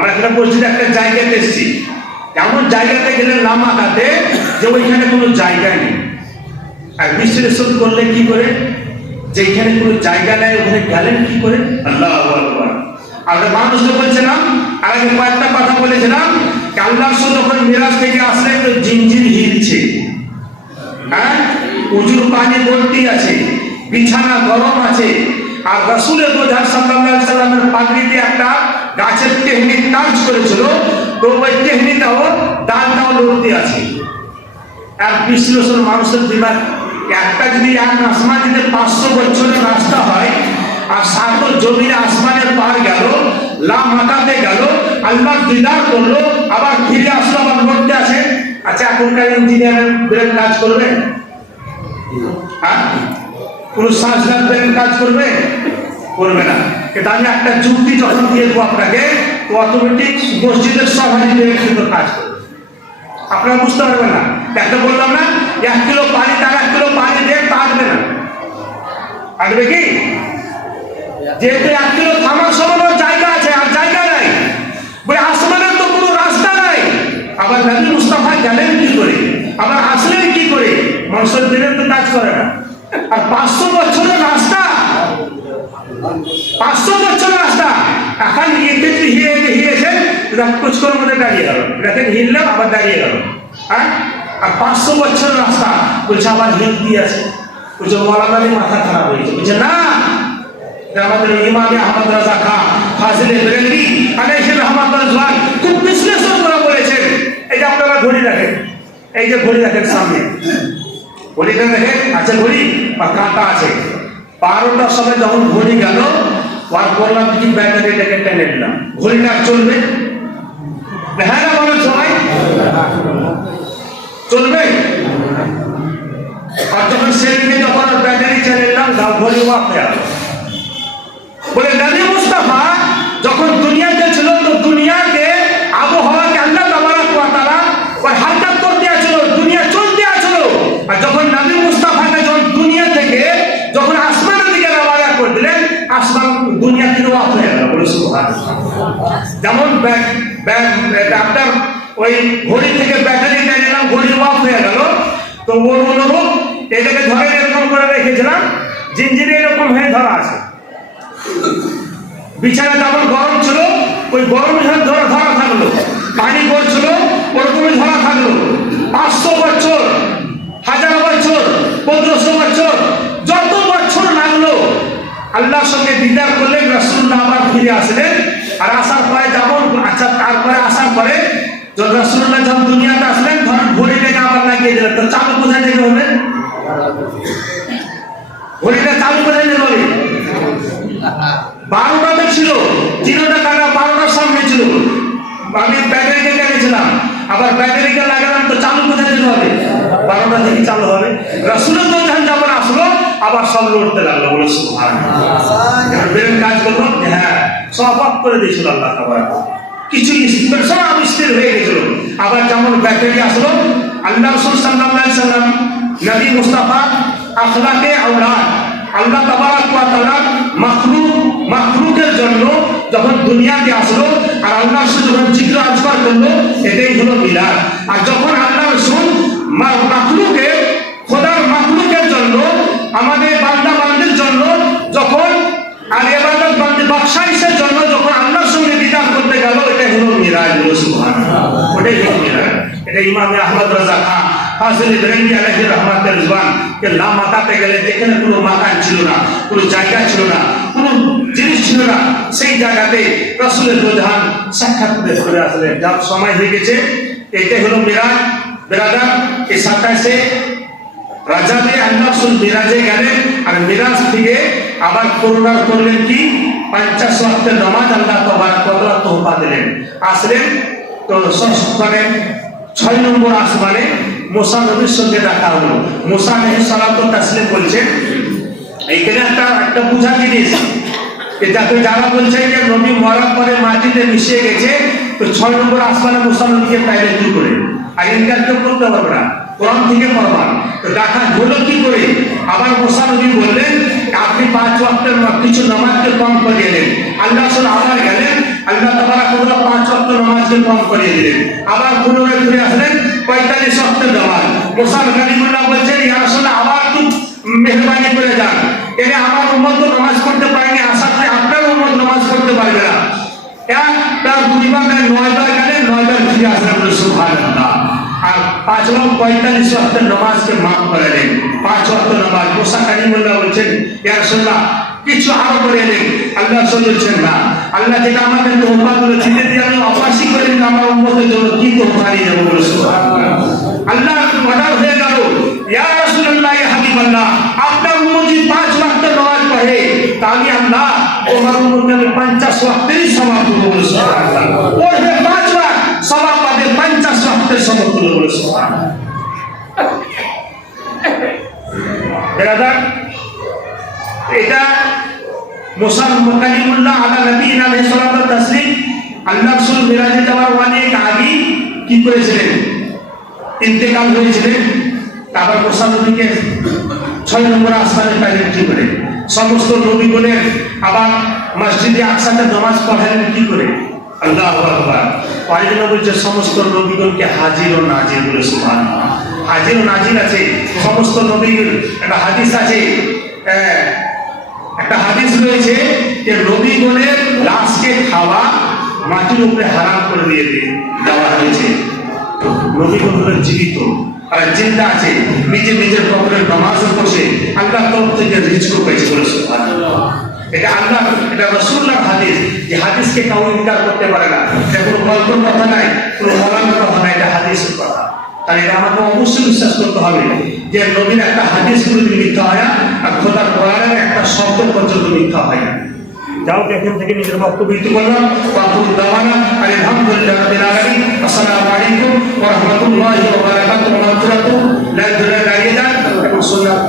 আমরা একটা মসজিদে একটা জায়গাতে এসেছি, এমন জায়গাতে গেলে লামাকাতে যে ওইখানে কোনো জায়গা নেই। আর বিশ্লেষণ করলে কি করে যে এখানে কোনো জায়গা নেই, ওখানে গেলেন কি করে? আল্লাহু আকবার। আমরা মানুষকে বলছিলাম, আর আগে কয়েকটা কথা বলেছিলাম, আল্লাহ রাসূল যখন মিরাজ থেকে আসলেন তো জিনজির হিলছে, হ্যাঁ, উজুর পানি ভর্তি আছে, বিছানা গরম আছে, আর রাসূলের দোজার সাল্লাল্লাহু আলাইহি সাল্লামের পাগড়িতে একটা গাছের টেহনি টাচ করেছিল, তো ওই টেহনিটাও ডালটাও লড়তে আছে। আর বিশ্লেষণ মানুষের দিমাগ একটা যদি এক আসমান যদি 500 বছরের রাস্তা হয় আর সাত জমিনে আসমানের পার গেল, লামাকাতে গেল, আল্লাহ দিদার করলো, আবার ফিরে আসলো, আবার লড়তে আছে। আচ্ছা, এখনকার ইঞ্জিনিয়ারের ব্রেন কাজ করবে? হ্যাঁ, কোন সাজদার ব্রেন কাজ করবে? করবে না। কিন্তু আমি একটা যুক্তি যখন দিয়ে দেবো আপনাকে, তো অটোমেটিক মসজিদের সবাই কিন্তু কাজ করবে, আপনারা বুঝতে পারবেন না। একটা বললাম না, 1 কিলো পানি তার 1 কিলো পানি দিয়ে কাটবে না, কাটবে কি? যেহেতু 1 কিলো থামার সমানোর জায়গা আছে আর জায়গা নাই, বলে আসমানের তো কোনো রাস্তা নাই, আবার নবী মুস্তাফা গেলেন কি করে, আবার আসলেন কি করে? মানুষের দিনের তো কাজ করে না। আর 500 বছরের রাস্তা, 500 বছরের রাস্তা এখন হিয়েছে কুচকোর মধ্যে দাঁড়িয়ে গেল, দেখেন হিললাম আবার দাঁড়িয়ে গেল। হ্যাঁ, আর 500 বছরের রাস্তা বলছে আবার হিলতি আছে, বলছে মৌলানার মাথা খারাপ হয়েছে, বলছে না, আমাদের ইমামে আহমদ রাজা খান ফাজিলে বেরেলভী আলাইহির রহমাতুল্লাহ জওয়ান খুব বিশ্লেষণ করে বলেছেন। এই যে আপনারা ঘড়ি দেখেন, এই যে ঘড়ি দেখেন সামনে, ঘড়িটা দেখেন, আচ্ছা ঘড়ি বা কাঁটা আছে, 12টার সময় যখন ঘড়ি গেল, আর বললাম কি ব্যাটারিটাকে টেনে দিলাম, ঘড়িটা চলবে? হ্যাঁ না বলেন সবাই, চলবে? আর যখন সেদিকে যখন ব্যাটারি টেনে দিলাম, ঘড়ি ওয়াক হয়ে গেল। বলে নবী মুস্তাফা যখন দুনিয়াতে ছিল, তো দুনিয়াকে আবহাওয়াকে আল্লাহ তাবারক ওয়া তাআলা ওই হারকাত করতে আছিল, দুনিয়া চলতে আছিল। আর যখন নবী মুস্তাফাকে যখন দুনিয়া থেকে যখন আসমানের দিকে রওনা করে দিলেন, আসমান দুনিয়া থেকে ওয়াক হয়ে গেল। বলে সুবহানাল্লাহ। যেমন আপনার ওই ঘড়ি থেকে ব্যাটারি নিয়ে নিলাম, ঘড়ি ওয়াক হয়ে গেল, তো ওর অনুরূপ এটাকে ধরে এরকম করে রেখেছিলাম, জিনজিরে এরকম হয়ে ধরা আছে। বিছানা যেমন গরম ছিল, ওই গরম ধরা থাকলো, পানি পড়ছিল ওরকমই ধরা থাকলো। 500 বছর, 1000 বছর, 1500 বছর, যত বছর লাগলো, আল্লাহর সঙ্গে দিদার করলেন, রাসূলুল্লাহ আবার ফিরে আসলেন। আর আসার পরে যেমন, আচ্ছা তারপরে আসার পরে যখন রাসূলুল্লাহ যখন দুনিয়াতে আসলেন, ধরেন ঘড়িটাকে আবার লাগিয়ে দিলেন, তো চালু কোথায় থেকে হবে? ঘড়িটা চালু কোথায় থেকে হবে? 12টাতে ছিল, চিরটা কাটা 12টার সামনে ছিল, আমি ব্যাটারিকে কেটেছিলাম, আবার ব্যাটারিকে লাগালাম, তো চালু কোথায় থেকে হবে? 12টা থেকে চালু হবে। রাসূলের তো যখন আসলো, আবার সব লড়তে লাগলো। বলে সুবহানাল্লাহ। ব্রেন কাজ করলো, হ্যাঁ, সব অফ করে দিয়েছিল আল্লাহ তাবারক। কিছু সব স্থির হয়ে গেছিল। আবার যেমন ব্যাটারি আসলো, আল্লাহ রাসূল সাল্লাল্লাহু আলাইহি সাল্লাম নবী মুস্তাফা আখলাকে আওলাদ, আল্লাহ তাবারক ওয়া তাআলা মাখলুকের জন্য যখন দুনিয়াতে আসলো, আর আল্লাহ রাসূল যখন জিকির আজকার করলো, এটাই হলো মিলাদ। আর যখন আল্লাহ রাসূল মাখলুকের, খোদার মাখলুকের জন্য, আমাদের বান্দা বান্দির জন্য যখন, আর ইবাদত বান্দি বখশাইশের জন্য যখন আল্লাহর সঙ্গে দিদার করতে গেল, এটাই হলো মিরাজ। বলে সুবহানাল্লাহ। ওটাই হলো মিরাজ। এটা ইমামে আহমদ রাজা খান ফাজিলে বেরেলভী আলাইহির রহমাতুল্লাহ জওয়ান কে লামাকাতে গেলে, যেখানে কোনো মাকান ছিল না, কোনো জায়গা ছিল না, কোনো জিনিস ছিল না, সেই জায়গাতে রাসূলের রোজান সাক্ষাৎ করে আসলেন। যার সময় হয়ে গেছে, এটাই হলো মিরাজ। বেরাদার, এই 27 রাজাতে আল্লাহ রাসূল মিরাজে গেলেন, আর মিরাজ থেকে আবার করলেন কি 50 ওয়াক্তের নামাজ আল্লাহ তাবারক ওয়া তাআলা তোহফা দিলেন। আসলেন তো মানে 6 নম্বর আসমানে মুসা নবীর সঙ্গে দেখা হলো। মুসা আলাইহিস সালাতু তাসলিম বলছেন, এইখানে একটা বুঝা জিনিস, যাতে যারা বলছেন যে নবী মরার পরে মাটিতে মিশে গেছে, তো 6 নম্বর আসমানে মুসা নবীকে পাইলেন কি করে? আর ইনকার কেউ করতে পারবে না, কোরআন থেকে পড়বা। তো দেখা হলো কি করে? আবার মুসা নবী বললেন, আপনি 5 ওয়াক্তের কিছু নামাজকে কম করিয়ে দেন। আল্লাহ রাসূল আবার গেলেন, আল্লাহ তাবারাক ওয়া তাআলা 5 ওয়াক্ত নামাজকে কম করিয়ে দিলেন। আবার পুনরায় ফিরে আসলেন 45 ওয়াক্তের নামাজ। মুসা কালিমুল্লাহ বলছেন, ইয়া রাসূলুল্লাহ আবার একটু মেহেরবানি করে যান, এনে আমার উম্মত তো নামাজ পড়তে পারেনি, আশা করি আপনার উম্মত নামাজ পড়তে পারবে না। তার দুইবার 9 বার গেলেন, 9 বার ফিরে আসলেন, বলে সুবহানাল্লাহ। আর 5 ওয়াক্ত 45 ওয়াক্তের নামাজকে মাফ করে দেন। 5 ওয়াক্ত নামাজ মুসা কালিমুল্লাহ বলছেন, ইয়া রাসূলুল্লাহ কিছু আরো করে এলেন। আল্লাহ বলছেন না, আল্লাহ যেটা আমাদের তোহফাগুলো ছিটে দিয়ে আমি অপাসি করে দিন, আমার উম্মতের জন্য কি তোহফা নিয়ে যাবো, বলে সুবহানাল্লাহ। আল্লাহ অর্ডার হয়ে গেল, ইয়া রাসূলুল্লাহ ইয়া হাবিবাল্লাহ, আপনার উম্মত যদি 5 ওয়াক্ত নামাজ পড়ে তাহলে আল্লাহ তোমার উম্মতকে আমি 50 ওয়াক্তেরই সওয়াব দেব, বলে সুবহানাল্লাহ। পড়বে 5 ওয়াক্ত, সওয়াব পাবে 50 ওয়াক্তের সওয়াব দেব, বলে সুবহানাল্লাহ। বেরাদার, এটা মুসা কালিমুল্লাহ আলা নবীনা আলাইহিস সালাতু ওয়াস তাসলিম আল্লাহ রাসূল মিরাজে যাওয়ার অনেক আগে কি করেছিলেন, ইন্তেকাল হয়েছিলেন। তারপর মুসা নবীকে 6 নম্বর আসমানে পাইলেন কি করে, সমস্ত নবীগণের আবার মসজিদে আকসাতে নামাজ পড়ালেন কি করে, আল্লাহু আকবার। পয়গম্বর বলছে সমস্ত নবীগণকে হাজির ও নাজির, বলে সুবহানাল্লাহ। হাজির ও নাজির আছে সমস্ত নবীর। একটা হাদিস আছে, একটা হাদিস রয়েছে যে নবীগণের লাশকে খাওয়া মাটির উপরে হারাম করে দিয়ে দেওয়া হয়েছে। নবীগণ হলেন জীবিত আর জিন্দা আছে, নিজের কবরের নামাজে বসে আল্লাহ তরফ থেকে রিজক পেয়েছে, বলে সুবহানাল্লাহ। এটা আল্লাহ, এটা রাসূলুল্লাহর হাদিস, যে হাদিসকে কেউ ইনকার করতে পারে না। এটা কোনো গল্পের কথা নাই, কোনো মৌলানার কথা নাই, এটা হাদিসের কথা। তাই এটা আমাকে অবশ্যই বিশ্বাস করতে হবে যে নবীর একটা হাদিস কোনোদিন মিথ্যা হয় না, আর খোদার কোরআনের একটা শব্দ পর্যন্ত মিথ্যা হয় না। যাও এখান থেকে নিজের বক্তব্য ইতি করলাম। ওয়াকুল দাওয়ানা আলহামদুলিল্লাহি রাব্বিল আলামিন। আসসালামু আলাইকুম ওয়া রাহমাতুল্লাহি ওয়া বারাকাতুহু। দাঁড়িয়ে যান এবং সুন্নাত